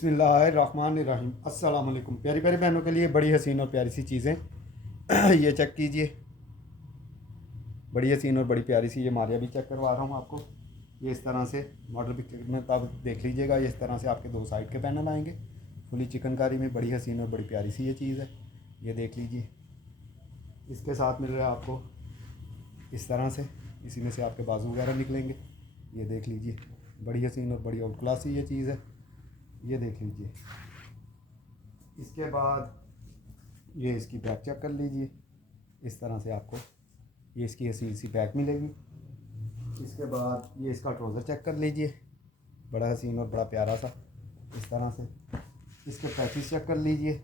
बिस्मिल्लाहिर्रहमानिर्रहीम। अस्सलाम वालेकुम। प्यारी प्यारी बहनों के लिए बड़ी हसीन और प्यारी सी चीज़ें ये चेक कीजिए, बड़ी हसीन और बड़ी प्यारी सी ये मारिया भी चेक करवा रहा हूँ आपको। ये इस तरह से मॉडल पिक्चर में तब देख लीजिएगा, ये इस तरह से आपके दो साइड के पैनल आएंगे फुली चिकनकारी में। बड़ी हसीन और बड़ी प्यारी सी ये चीज़ है, ये देख लीजिए। इसके साथ मिल रहा है आपको इस तरह से, इसी में से आपके बाजू वगैरह निकलेंगे। ये देख लीजिए, बड़ी हसीन और बड़ी आउट क्लास सी ये चीज़ है, ये देख लीजिए। इसके बाद ये इसकी बैक चेक कर लीजिए, इस तरह से आपको ये इसकी हसीन सी बैक मिलेगी। इसके बाद ये इसका ट्राउज़र चेक कर लीजिए, बड़ा हसीन और बड़ा प्यारा सा इस तरह से। इसके पैचेस चेक कर लीजिए,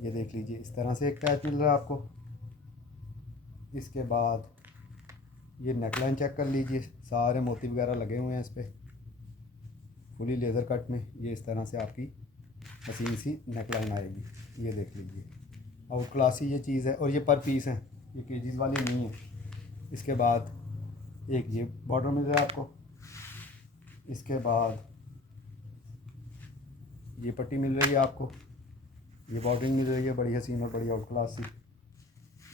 ये देख लीजिए, इस तरह से एक पैच मिल रहा है आपको। इसके बाद ये नेकलाइन चेक कर लीजिए, सारे मोती वगैरह लगे हुए हैं इस पर फुली लेज़र कट में। ये इस तरह से आपकी हसीन सी नेकलाइन आएगी, ये देख लीजिए। आउट क्लास ही ये चीज़ है, और ये पर पीस है, ये केजीज़ वाली नहीं है। इसके बाद एक ये बॉर्डर मिल रहा है आपको। इसके बाद ये पट्टी मिल रही है आपको, ये बॉर्डरिंग मिल रही है बड़ी हसीन और बड़ी आउट क्लास सी।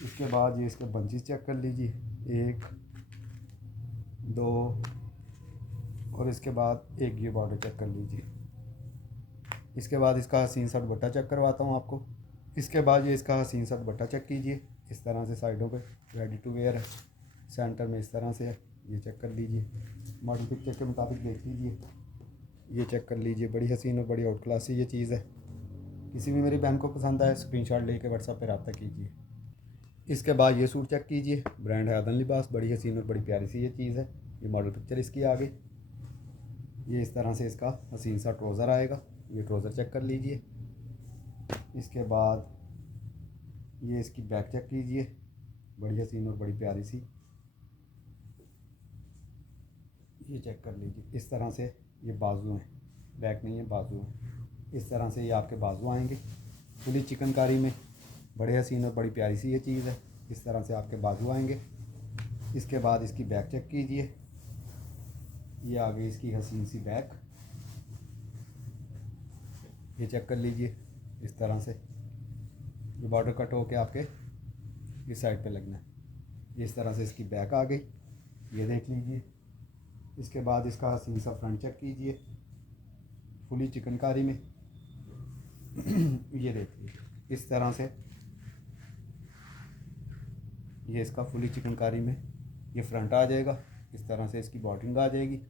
इसके बाद ये इसके बंचेस चेक कर लीजिए, एक दो, और इसके बाद एक ये बॉर्डर चेक कर लीजिए। इसके बाद इसका हसीन सा दुपट्टा चेक करवाता हूँ आपको। इसके बाद ये इसका हसीन सा दुपट्टा चेक कीजिए, इस तरह से साइडों पे रेडी टू वेयर है, सेंटर में इस तरह से है, ये चेक कर लीजिए। मॉडल पिक्चर के मुताबिक देख लीजिए, ये चेक कर लीजिए। बड़ी हसीन और बड़ी आउट क्लास ये चीज़ है। किसी भी मेरी बहन को पसंद आए स्क्रीनशॉट लेके व्हाट्सएप पे रब्ता कीजिए। इसके बाद ये सूट चेक कीजिए, ब्रांड है अदन लिबास। बड़ी हसीन और बड़ी प्यारी सी ये चीज़ है। ये मॉडल पिक्चर इसकी आगे, ये इस तरह से इसका हसीन सा ट्राउज़र आएगा, ये ट्राउज़र चेक कर लीजिए। इसके बाद ये इसकी बैक चेक कीजिए, बड़ी हसीन और बड़ी प्यारी सी, ये चेक कर लीजिए। इस तरह से ये बाजू हैं, बैक नहीं है बाजू हैं। इस तरह से ये आपके बाजू आएंगे फुली चिकनकारी में। बड़े हसीन और बड़ी प्यारी सी ये चीज़ है, इस तरह से आपके बाजू आएंगे। इसके बाद इसकी बैक चेक कीजिए, ये आ गई इसकी हसीन सी बैक, ये चेक कर लीजिए। इस तरह से ये बॉर्डर कट होके आपके इस साइड पे लगना है, ये इस तरह से इसकी बैक आ गई, ये देख लीजिए। इसके बाद इसका हसीन सा फ्रंट चेक कीजिए फुली चिकनकारी में ये देखिए, इस तरह से ये इसका फुली चिकनकारी में ये फ्रंट आ जाएगा, इस तरह से इसकी बॉर्डरिंग आ जाएगी,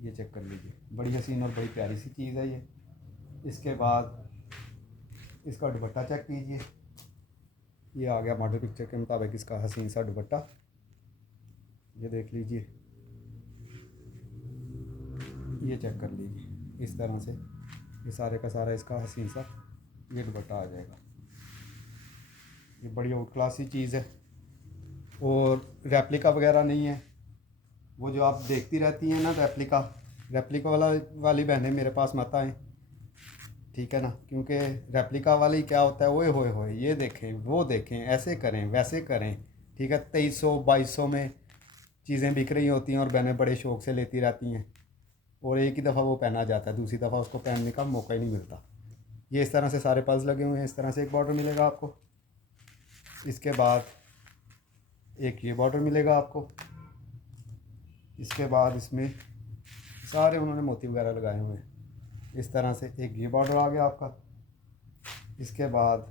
ये चेक कर लीजिए। बड़ी हसीन और बड़ी प्यारी सी चीज़ है ये। इसके बाद इसका दुपट्टा चेक कीजिए, ये आ गया मॉडल पिक्चर के मुताबिक इसका हसीन सा दुपट्टा, ये देख लीजिए, ये चेक कर लीजिए। इस तरह से ये सारे का सारा इसका हसीन सा ये दुपट्टा आ जाएगा। ये बड़ी आउट क्लास सी चीज़ है, और रेप्लिका वगैरह नहीं है। वो जो आप देखती रहती हैं ना रेप्लिका वाली बहनें मेरे पास मत आएँ, ठीक है ना, क्योंकि रेप्लिका वाली क्या होता है, ओए होए होए ये देखें वो देखें, ऐसे करें वैसे करें, ठीक है। 2300 2200 में चीज़ें बिक रही होती हैं और बहनें बड़े शौक़ से लेती रहती हैं, और एक ही दफ़ा वो पहना जाता है, दूसरी दफ़ा उसको पहनने का मौका ही नहीं मिलता। ये इस तरह से सारे पल्स लगे हुए हैं, इस तरह से एक बॉर्डर मिलेगा आपको। इसके बाद एक ये बॉर्डर मिलेगा आपको। इसके बाद इसमें सारे उन्होंने मोती वगैरह लगाए हुए हैं, इस तरह से एक ये बॉर्डर आ गया आपका। इसके बाद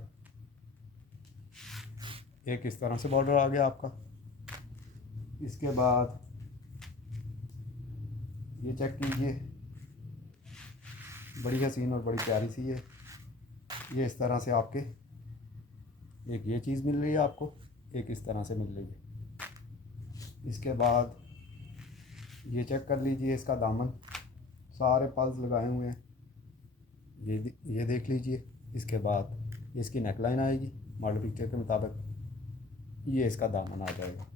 एक इस तरह से बॉर्डर आ गया आपका। इसके बाद ये चेक कीजिए, बड़ी हसीन और बड़ी प्यारी सी है। ये इस तरह से आपके एक ये चीज़ मिल रही है आपको, एक इस तरह से मिल रही है। इसके बाद ये चेक कर लीजिए, इसका दामन सारे पल्स लगाए हुए हैं, ये देख लीजिए। इसके बाद इसकी नेकलाइन आएगी मॉडल पिक्चर के मुताबिक, ये इसका दामन आ जाएगा।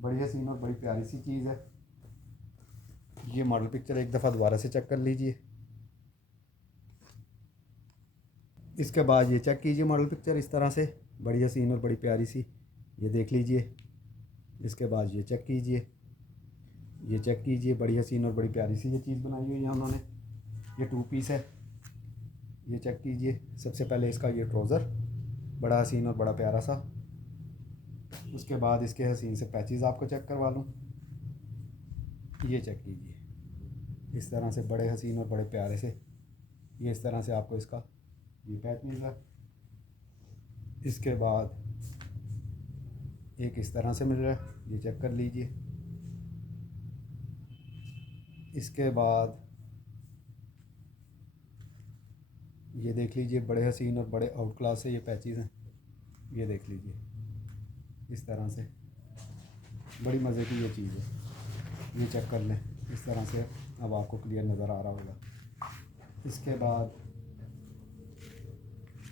बड़ी हसीन और बड़ी प्यारी सी चीज़ है। ये मॉडल पिक्चर एक दफ़ा दोबारा से चेक कर लीजिए। इसके बाद ये चेक कीजिए मॉडल पिक्चर इस तरह से, बड़ी हसीन और बड़ी प्यारी सी, ये देख लीजिए। इसके बाद ये चेक कीजिए, ये चेक कीजिए, बड़ी हसीन और बड़ी प्यारी सी ये चीज़ बनाई हुई है उन्होंने। ये 2 पीस है, ये चेक कीजिए। सबसे पहले इसका ये ट्राउज़र बड़ा हसीन और बड़ा प्यारा सा। उसके बाद इसके हसीन से पैचेस आपको चेक करवा लूँ। ये चेक कीजिए, इस तरह से बड़े हसीन और बड़े प्यारे से ये इस तरह से आपको इसका ये पैच मिल रहा है। इसके बाद एक इस तरह से मिल रहा है, ये चेक कर लीजिए। इसके बाद ये देख लीजिए, बड़े हसीन और बड़े आउट क्लास से ये पैचेस हैं। ये देख लीजिए, इस तरह से बड़ी मज़े की ये चीज़ है। ये चेक कर लें, इस तरह से अब आपको क्लियर नज़र आ रहा होगा। इसके बाद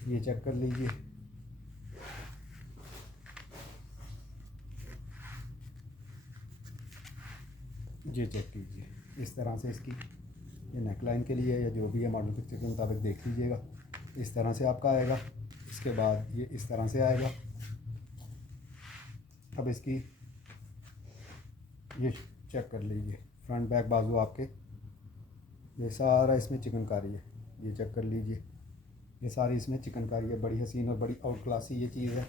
ये चेक कर लीजिए, ये चेक कीजिए। इस तरह से इसकी ये नेकलाइन के लिए या जो भी है मॉडल पिक्चर के मुताबिक देख लीजिएगा, इस तरह से आपका आएगा। इसके बाद ये इस तरह से आएगा। अब इसकी ये चेक कर लीजिए, फ्रंट बैक बाजू आपके ये सारा इसमें चिकनकारी है। ये चेक कर लीजिए, ये सारी इसमें चिकनकारी है। बड़ी हसीन और बड़ी आउट क्लासी ये चीज़ है,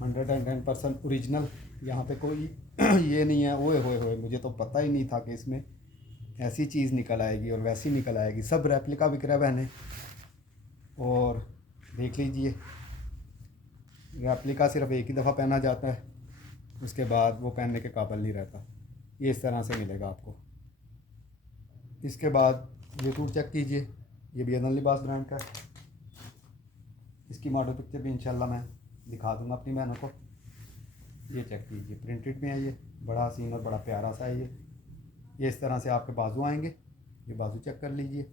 110% ओरिजिनल। यहाँ पे कोई ये नहीं है ओए होए होए मुझे तो पता ही नहीं था कि इसमें ऐसी चीज़ निकल आएगी और वैसी निकल आएगी। सब रेप्लिका बिक रहा है बहने। और देख लीजिए, रेप्लिका सिर्फ एक ही दफ़ा पहना जाता है, उसके बाद वो पहनने के काबिल नहीं रहता। ये इस तरह से मिलेगा आपको। इसके बाद ये सूट चेक कीजिए, ये भी अदन लिबास ब्रांड का है। इसकी मॉडल पिक्चर भी इंशाल्लाह मैं दिखा दूँगा अपनी बहनों को। ये चेक कीजिए, प्रिंटेड में है, ये बड़ा हसीन और बड़ा प्यारा सा है। ये इस तरह से आपके बाजू आएंगे। ये बाजू चेक कर लीजिए।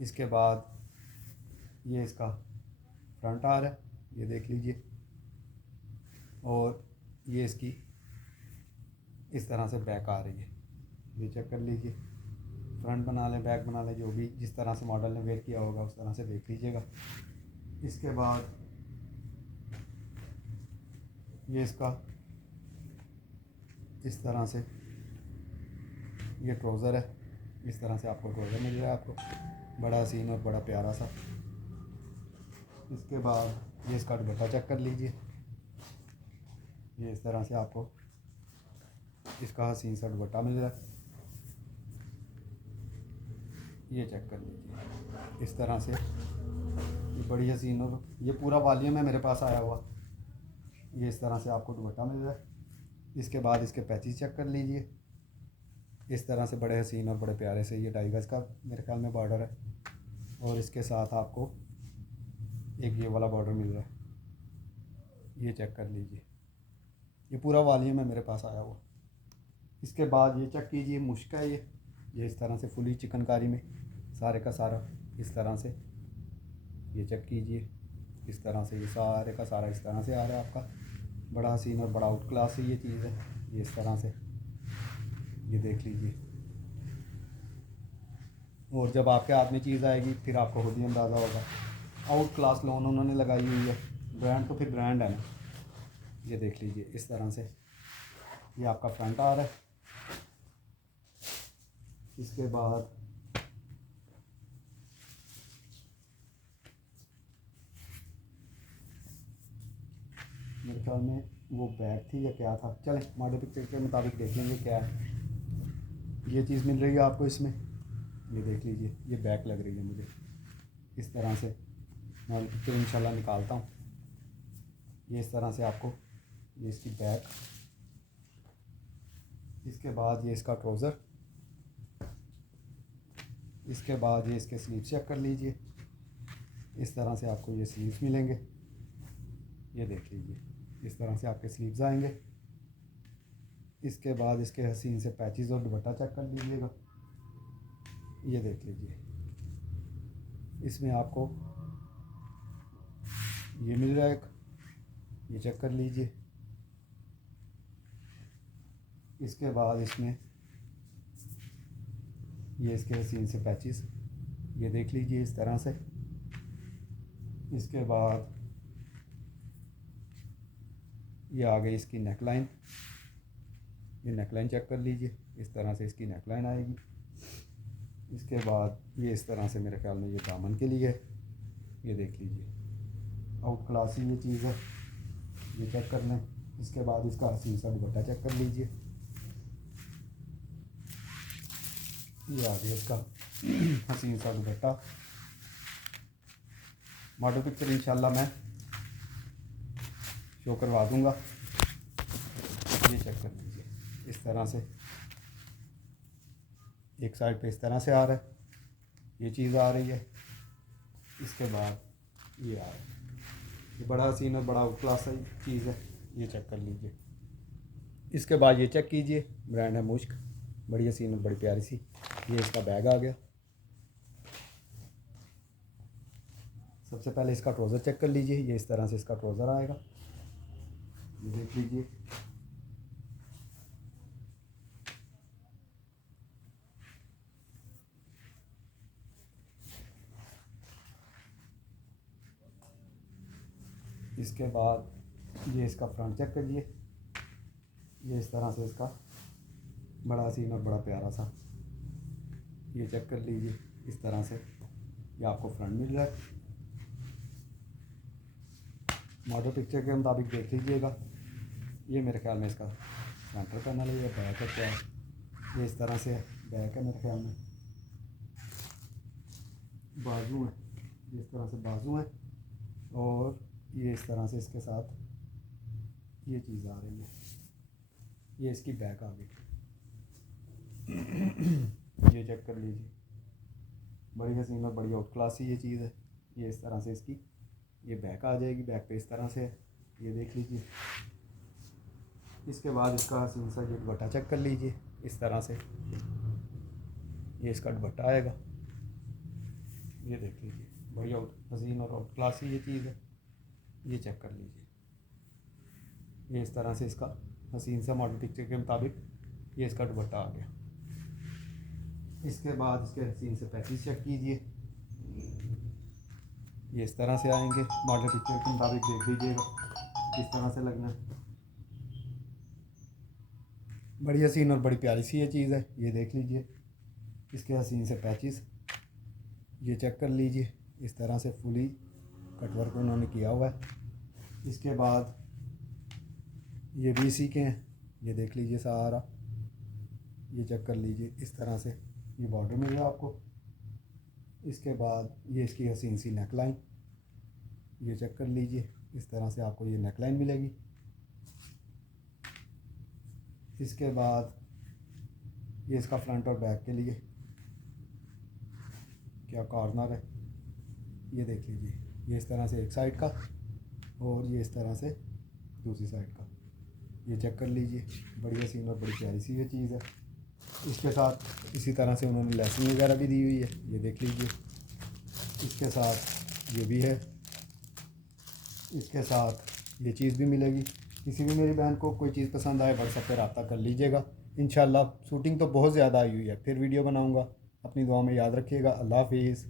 इसके बाद ये इसका फ्रंट आर है, ये देख लीजिए। और ये इसकी इस तरह से बैक आ रही है, ये चेक कर लीजिए। फ्रंट बना लें, बैक बना लें, जो भी जिस तरह से मॉडल ने वेयर किया होगा उस तरह से देख लीजिएगा। इसके बाद ये इसका इस तरह से ये ट्राउज़र है, इस तरह से आपको ट्राउज़र मिल रहा है आपको, बड़ा हसीन और बड़ा प्यारा सा। इसके बाद ये इसका दुपट्टा चेक कर लीजिए, ये इस तरह से आपको इसका हसीन सा दुपट्टा मिल रहा है। ये चेक कर लीजिए, इस तरह से ये बड़ी हसीन और ये पूरा वॉल्यूम है मेरे पास आया हुआ। ये इस तरह से आपको दुपट्टा मिल रहा है। इसके बाद इसके पैचेस चेक कर लीजिए, इस तरह से बड़े हसीन और बड़े प्यारे से ये 2.5 गज का मेरे ख्याल में बॉर्डर है। और इसके साथ आपको एक ये वाला बॉर्डर मिल रहा है, ये चेक कर लीजिए। ये पूरा वॉल्यूम है मेरे पास आया हुआ। इसके बाद ये चेक कीजिए, मुश्क है ये इस तरह से फुली चिकनकारी में सारे का सारा इस तरह से। ये चेक कीजिए, इस तरह से ये सारे का सारा इस तरह से आ रहा है आपका। बड़ा हसीन और बड़ा आउट क्लास है ये चीज़ है, ये इस तरह से ये देख लीजिए। और जब आपके हाथ में चीज़ आएगी फिर आपको खुद ही अंदाज़ा होगा। आउट क्लास लोन उन्होंने लगाई हुई है, ब्रांड तो फिर ब्रांड है ना। ये देख लीजिए, इस तरह से ये आपका फ्रंट आ रहा है। इसके बाद मेरे ख्याल में वो बैग थी या क्या था, चलें मॉडल पिक्चर के मुताबिक देख लेंगे क्या है। ये चीज़ मिल रही है आपको इसमें, ये देख लीजिए, ये बैक लग रही है मुझे इस तरह से। मॉडल पिक्चर इंशाल्लाह निकालता हूँ। ये इस तरह से आपको ये इसकी बैक। इसके बाद ये इसका ट्राउज़र। इसके बाद ये इसके स्लीव चेक कर लीजिए, इस तरह से आपको ये स्लीव्स मिलेंगे। ये देख लीजिए, इस तरह से आपके स्लीव्स आएंगे। इसके बाद इसके हसीन से पैचेस और दुपट्टा चेक कर लीजिएगा, ये देख लीजिए। इसमें आपको ये मिल रहा है एक, ये चेक कर लीजिए। इसके बाद इसमें ये इसके हसीन से पैचेस, ये देख लीजिए इस तरह से। इसके बाद ये आ गई इसकी नेकलाइन, ये नेकलाइन चेक कर लीजिए, इस तरह से इसकी नेकलाइन आएगी। इसके बाद ये इस तरह से मेरे ख्याल में ये दामन के लिए है। ये देख लीजिए, आउट क्लास ही ये चीज़ है, ये चेक कर लें। इसके बाद इसका हसीन सा दुपट्टा चेक कर लीजिए। ये आ गया इसका हसीन सा दुपट्टा। मॉडल पिक्चर इंशाल्लाह मैं शो करवा दूंगा। ये चेक कर लीजिए, इस तरह से एक साइड पे इस तरह से आ रहा है, ये चीज़ आ रही है। इसके बाद ये आ रहा है, ये बड़ा हसीन और बड़ा आउट क्लास चीज़ है, ये चेक कर लीजिए। इसके बाद ये चेक कीजिए, ब्रांड है मुश्क, बड़ी हसीन और बड़ी प्यारी सी। ये इसका बैग आ गया। सबसे पहले इसका ट्राउज़र चेक कर लीजिए, ये इस तरह से इसका ट्राउज़र आएगा, ये देख लीजिए। इसके बाद ये इसका फ्रंट चेक करिए, ये इस तरह से इसका बड़ा हसीन और बड़ा प्यारा सा, ये चेक कर लीजिए। इस तरह से ये आपको फ्रंट मिल रहा है। मॉडल पिक्चर के मुताबिक देख लीजिएगा। ये मेरे ख्याल में इसका सेंटर पैनल है, ये बैक है क्या है, ये इस तरह से बैक है मेरे ख्याल में। बाजू है, ये इस तरह से बाजू है, और ये इस तरह से इसके साथ ये चीज़ आ रही है, ये इसकी बैक आ गई। ये चेक कर लीजिए, बड़ी हसीन और बड़ी आउट क्लास ये चीज़ है। ये इस तरह से इसकी ये बैक आ जाएगी, बैक पे इस तरह से है, ये देख लीजिए। इसके बाद इसका हसीन सा ये दुपट्टा चेक कर लीजिए, इस तरह से ये इसका दुपट्टा आएगा, ये देख लीजिए। बड़ी आउट हसीन और आउट क्लास ये चीज़ है, ये चेक कर लीजिए। ये इस तरह से इसका हसीन सा मॉडल पिक्चर के मुताबिक ये इसका दुपट्टा आ गया। इसके बाद इसके हसीन से पैचेस चेक कीजिए, ये इस तरह से आएंगे, मॉडल पिक्चर के मुताबिक देख लीजिएगा, इस तरह से लगना है। बड़ी हसीन और बड़ी प्यारी सी ये चीज़ है, ये देख लीजिए। इसके हसीन से पैचेस ये चेक कर लीजिए, इस तरह से फुली कटवर्क उन्होंने किया हुआ है। इसके बाद ये भी इसी के हैं, ये देख लीजिए सारा, ये चेक कर लीजिए। इस तरह से ये बॉर्डर मिलेगा आपको। इसके बाद ये इसकी हसीन सी नेक लाइन, ये चेक कर लीजिए, इस तरह से आपको ये नेक लाइन मिलेगी। इसके बाद ये इसका फ्रंट और बैक के लिए क्या कॉर्नर है, ये देख लीजिए। ये इस तरह से एक साइड का, और ये इस तरह से दूसरी साइड का, ये चेक कर लीजिए। बड़ी हसीन और बड़ी प्यारी सी ये चीज़ है। इसके साथ इसी तरह से उन्होंने लेसिंग वगैरह भी दी हुई है, ये देख लीजिए। इसके साथ ये भी है, इसके साथ ये चीज़ भी मिलेगी। किसी भी मेरी बहन को कोई चीज़ पसंद आए व्हाट्सएप पर रब्ता कर लीजिएगा। इंशाल्लाह शूटिंग तो बहुत ज़्यादा आई हुई है, फिर वीडियो बनाऊँगा। अपनी दुआ में याद रखिएगा। अल्लाह हाफिज़।